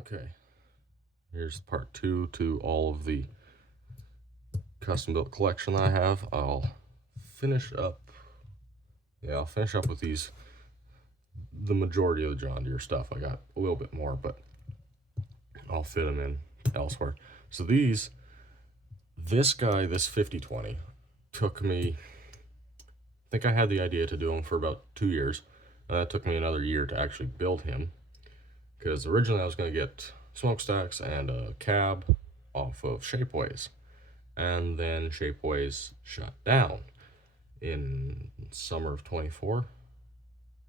Okay, here's part 2 to all of the custom built collection that I have. I'll finish up with these, the majority of the John Deere stuff. I got a little bit more, but I'll fit them in elsewhere. So this 5020 took me, I think I had the idea to do him for about 2 years, and that took me another year to actually build him, because originally I was going to get smokestacks and a cab off of Shapeways, and then Shapeways shut down in summer of 24,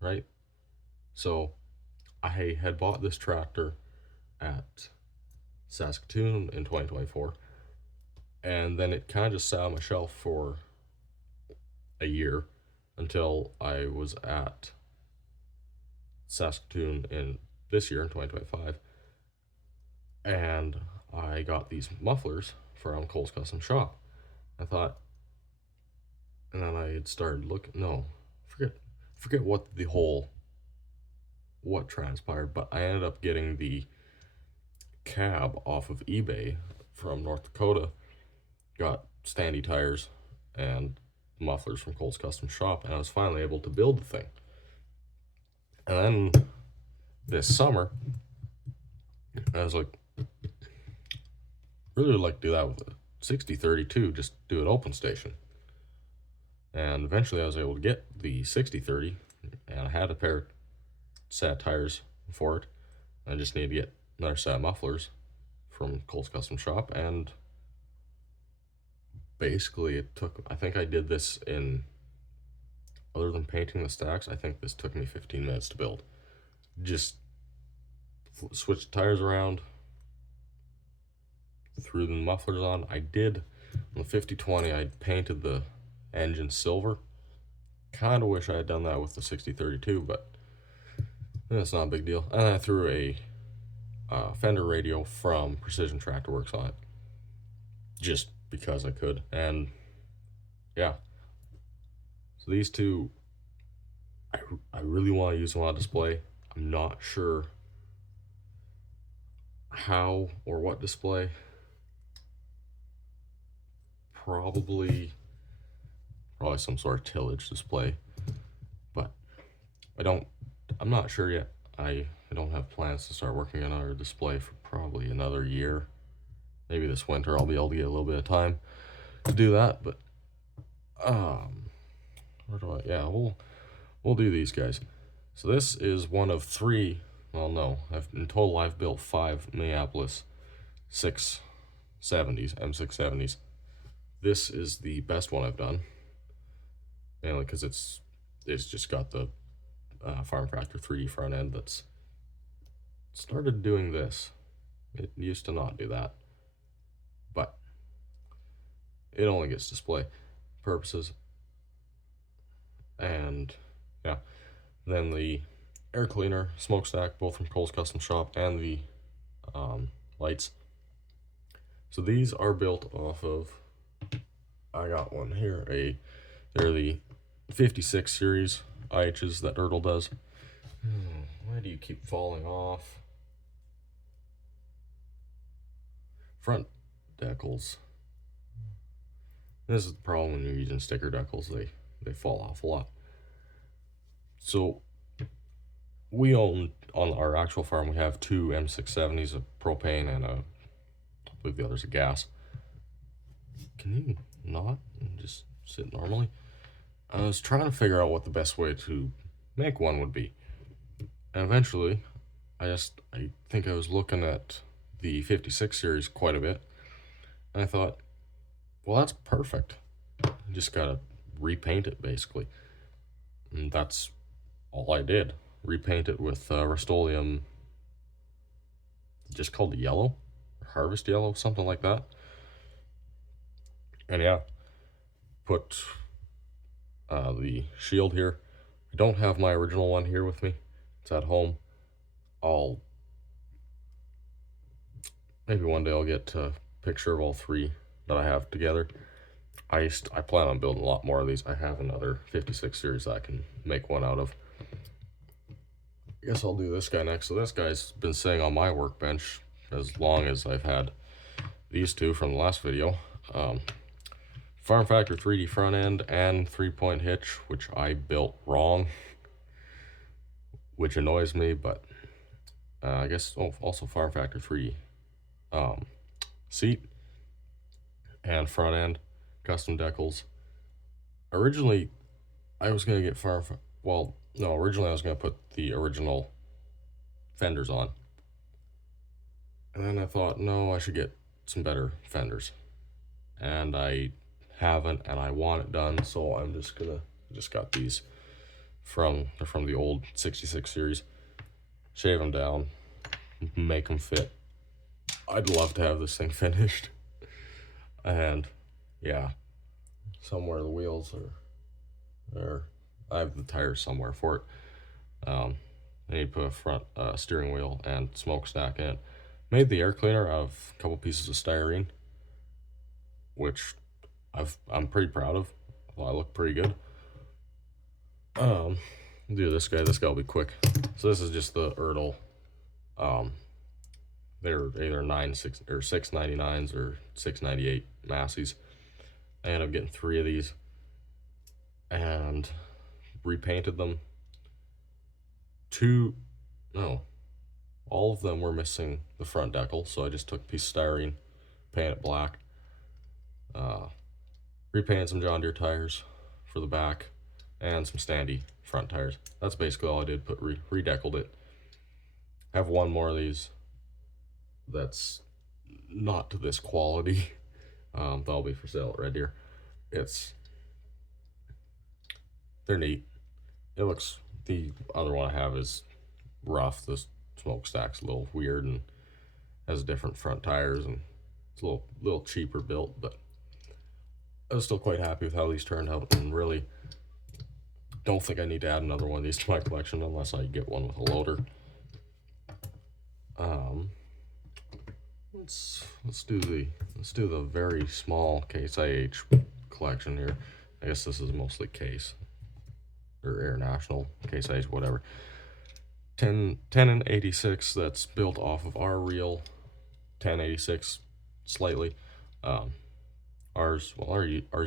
right? So I had bought this tractor at Saskatoon in 2024, and then it kind of just sat on my shelf for a year until I was at Saskatoon in this year in 2025, and I got these mufflers from Cole's Custom Shop. I thought, and then I had started looking. No, forget what transpired, but I ended up getting the cab off of eBay from North Dakota. Got standy tires and mufflers from Cole's Custom Shop, and I was finally able to build the thing. And then this summer, I was like, really would like to do that with a 6032, just do an open station. And eventually I was able to get the 6030, and I had a pair of set tires for it. I just needed to get another set of mufflers from Cole's Custom Shop, and basically it took, I think I did this in, other than painting the stacks, I think this took me 15 minutes to build. Just switched the tires around, threw the mufflers on. I did, on the 5020, I painted the engine silver. Kind of wish I had done that with the 6032, but that's not a big deal. And I threw a Fender radio from Precision Tractor Works on it, just because I could. And yeah, so these two, I really want to use them on display. I'm not sure how or what display. Probably some sort of tillage display, but I'm not sure yet. I don't have plans to start working on our display for probably another year. Maybe this winter I'll be able to get a little bit of time to do that, but we'll do these guys. So this is one of 3, well no, in total I've built 5 Minneapolis 670s, M670s. This is the best one I've done, mainly because it's just got the Farm Tractor 3D front end that's started doing this. It used to not do that, but it only gets display purposes. And yeah, then the air cleaner, smokestack, both from Cole's Custom Shop, and the lights. So these are built off of, I got one here, they're the 56 series IHs that Ertl does. Why do you keep falling off? Front decals. This is the problem when you're using sticker decals, they fall off a lot. So we own, on our actual farm, we have 2 M670s, a propane and I believe the other's a gas. Can you not just sit normally? I was trying to figure out what the best way to make one would be. And eventually, I think I was looking at the 56 series quite a bit. And I thought, well, that's perfect. You just gotta repaint it, basically. And that's all I did. Repaint it with Rust-Oleum, just called yellow, Harvest Yellow, something like that. And yeah, put the shield here. I don't have my original one here with me. It's at home. Maybe one day I'll get a picture of all 3 that I have together. I plan on building a lot more of these. I have another 56 series that I can make one out of. guess I'll do this guy next. So this guy's been sitting on my workbench as long as I've had these two from the last video. Farm Factor 3D front end and 3-point hitch, which I built wrong, which annoys me, but I guess also Farm Factor 3 seat and front end custom decals. Originally, I was gonna get originally I was gonna put the original fenders on, and then I thought, no, I should get some better fenders, and I haven't, and I want it done, so I'm just got these they're from the old 66 series. Shave them down, make them fit. I'd love to have this thing finished, and yeah, somewhere the wheels are I have the tires somewhere for it. I need to put a front steering wheel and smokestack in it. Made the air cleaner out of a couple pieces of styrene, which I'm pretty proud of. Well, I look pretty good. Do this guy. This guy will be quick. So this is just the Ertl. They're either 699s or 698 Massey's. I ended up getting 3 of these and repainted them. All of them were missing the front decal, so I just took a piece of styrene, painted it black, repainted some John Deere tires for the back, and some Standy front tires. That's basically all I did. Redeckled it. I have one more of these that's not to this quality. That'll be for sale at Red Deer. They're neat. The other one I have is rough. This smokestack's a little weird and has different front tires, and it's a little cheaper built, but I was still quite happy with how these turned out, and really don't think I need to add another one of these to my collection unless I get one with a loader. Let's do the very small Case IH collection here. I guess this is mostly Case or Air National, Case IH, whatever. 10 and 86 that's built off of our real 1086 slightly. Ours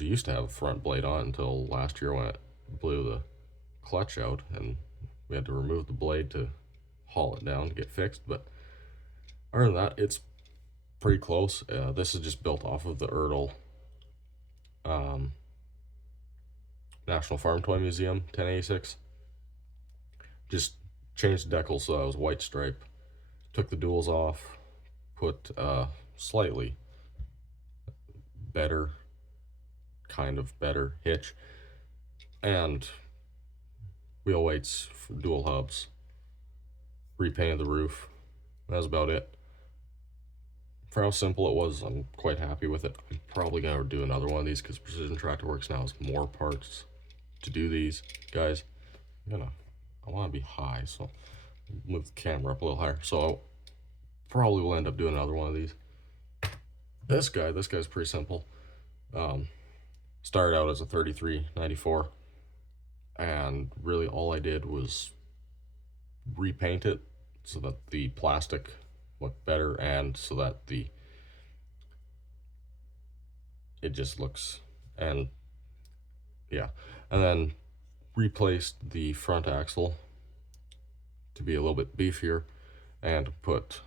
used to have a front blade on until last year when it blew the clutch out and we had to remove the blade to haul it down to get fixed. But other than that, it's pretty close. This is just built off of the Ertl National Farm Toy Museum 1086. Just changed the decal so that was white stripe. Took the duals off, put slightly better hitch, and wheel weights for dual hubs. Repainted the roof. That was about it. For how simple it was, I'm quite happy with it. I'm probably gonna do another one of these because Precision Tractor Works now has more parts to do these guys. I want to be high, so move the camera up a little higher. So I'll probably will end up doing another one of these. This guy's pretty simple. Started out as a 3394, and really all I did was repaint it so that the plastic looked better, and so that it just looks, and yeah, and then replaced the front axle to be a little bit beefier and put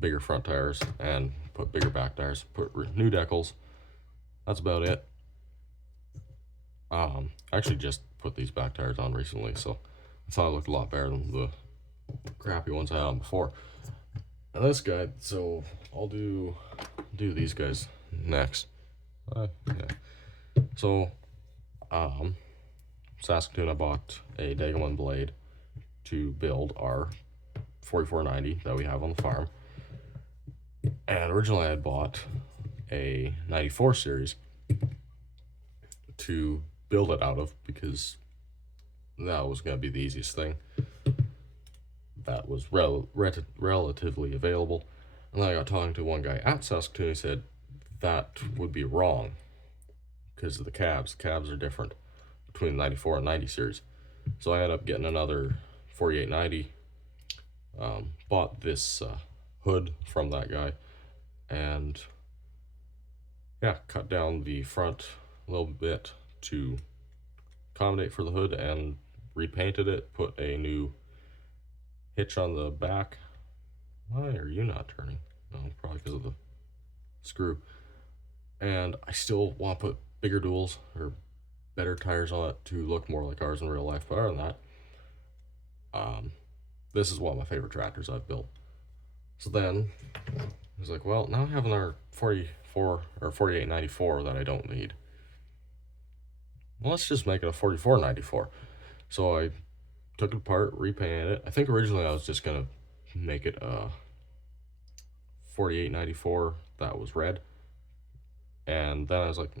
bigger front tires and put bigger back tires, put new decals. That's about it. I actually just put these back tires on recently, so I thought it looked a lot better than the crappy ones I had on before. And this guy, so I'll do these guys next. Yeah. So Saskatoon, I bought a Degelman blade to build our 4490 that we have on the farm. And originally I had bought a 94 series to build it out of because that was going to be the easiest thing. That was relatively available. And then I got talking to one guy at Saskatoon. He said that would be wrong because of the cabs. The cabs are different between the 94 and 90 series. So I ended up getting another 4890 bought this hood from that guy, and yeah, cut down the front a little bit to accommodate for the hood and repainted it, put a new hitch on the back. Why are you not turning? No, probably because of the screw. And I still want to put bigger duals or better tires on it to look more like ours in real life. But other than that, this is one of my favorite tractors I've built. So then I was like, well, now I have another 44 or 4894 that I don't need. Well, let's just make it a 4494. So I took it apart, repainted it. I think originally I was just gonna make it a 4894 that was red, and then I was like,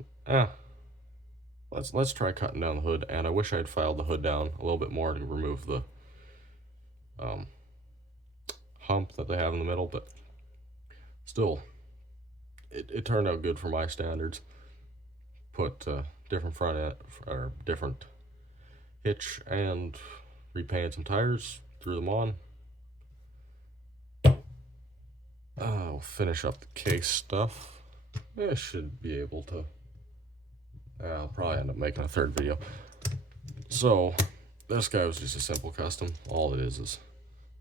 let's try cutting down the hood. And I wish I had filed the hood down a little bit more to remove the hump that they have in the middle, but still, it turned out good for my standards. Put different front end or different hitch and repainted some tires, threw them on. I'll finish up the case stuff. I should be able to. I'll probably end up making a third video. So this guy was just a simple custom. All it is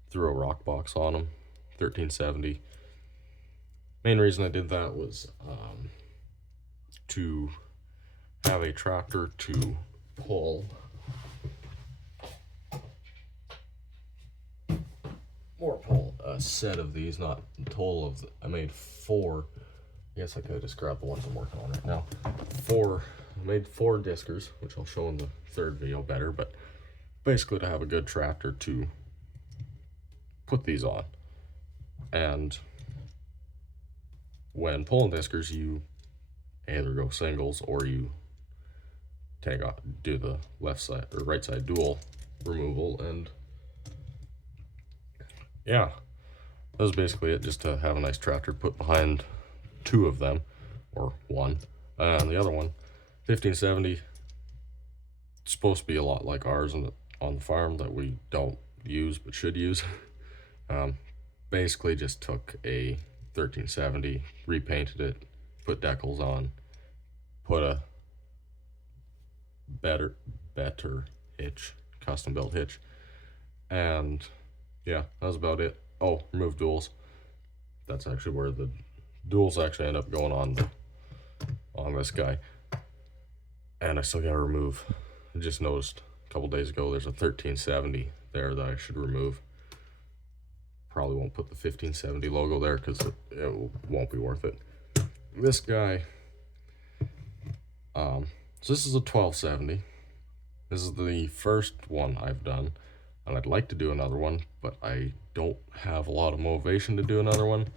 threw a rock box on him, 1370. Main reason I did that was to have a tractor to pull a set of these, not a total of I made 4. I guess I could just grab the ones I'm working on right now. I made 4 diskers, which I'll show in the third video better, but basically to have a good tractor to put these on. And when pulling diskers, you either go singles or you do the left side or right side dual removal. And yeah, that was basically it, just to have a nice tractor put behind 2 of them, or 1. And the other one, 1570, it's supposed to be a lot like ours on the farm that we don't use but should use. Basically just took a 1370, repainted it, put decals on, put a better hitch, custom built hitch, and yeah, that was about it. Oh, remove duals. That's actually where the duals actually end up going on this guy. And I still gotta remove. I just noticed a couple days ago there's a 1370 there that I should remove. Probably won't put the 1570 logo there because it won't be worth it. This guy, so this is a 1270. This is the first one I've done, and I'd like to do another one, but I don't have a lot of motivation to do another one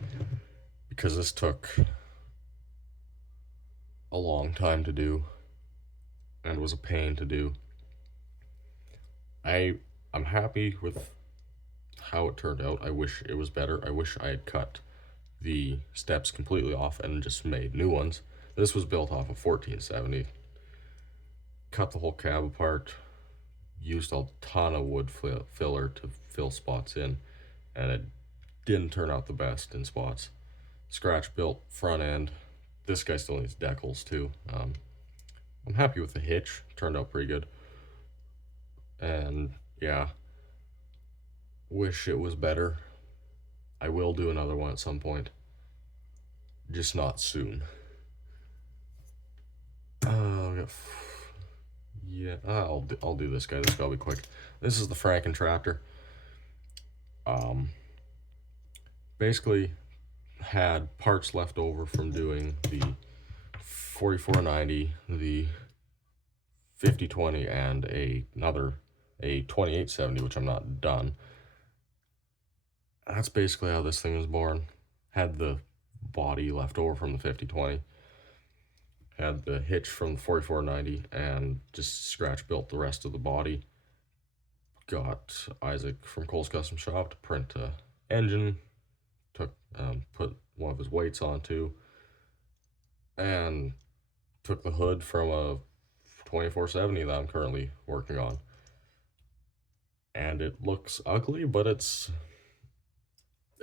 because this took a long time to do and was a pain to do. I'm happy with how it turned out. I wish it was better. I wish I had cut the steps completely off and just made new ones. This was built off of 1470. Cut the whole cab apart, used a ton of wood filler to fill spots in, and it didn't turn out the best in spots. Scratch built front end. This guy still needs decals too. I'm happy with the hitch. Turned out pretty good. And yeah, wish it was better. I will do another one at some point, just not soon. Yeah, I'll do this guy. This guy'll be quick. This is the Franken tractor. Basically had parts left over from doing the 4490, the 5020, and a 2870, which I'm not done. That's basically how this thing was born. Had the body left over from the 5020, had the hitch from the 4490, and just scratch built the rest of the body. Got Isaac from Cole's Custom Shop to print a engine, put one of his weights onto, and took the hood from a 2470 that I'm currently working on. And it looks ugly, but it's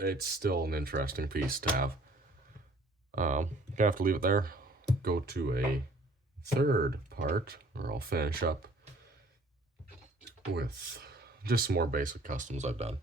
it's still an interesting piece to have. Gonna have to leave it there. Go to a third part where I'll finish up with just some more basic customs I've done.